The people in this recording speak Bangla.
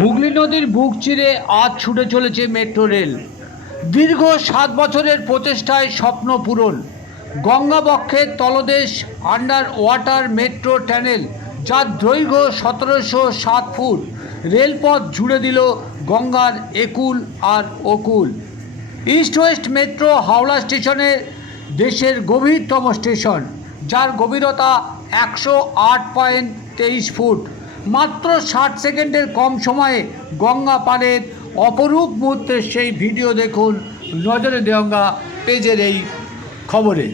হুগলি নদীর বুক চিরে আজ ছুটে চলেছে মেট্রো রেল। দীর্ঘ ৭ বছরের প্রচেষ্টায় স্বপ্ন পূরণ। গঙ্গা বক্ষের তলদেশ আন্ডার ওয়াটার মেট্রো টানেল, যার দৈর্ঘ্য ১৭০৭ ফুট, রেলপথ জুড়ে দিল গঙ্গার একুল আর ওকুল। ইস্ট ওয়েস্ট মেট্রো হাওড়া স্টেশনের দেশের গভীরতম স্টেশন, যার গভীরতা ১০৮.২৩ ফুট। মাত্র ৬০ সেকেন্ডের কম সময়ে গঙ্গা পারের অপরূপ মুহূর্তের সেই ভিডিও দেখুন নজরে দেওয়া পেজের এই খবরে।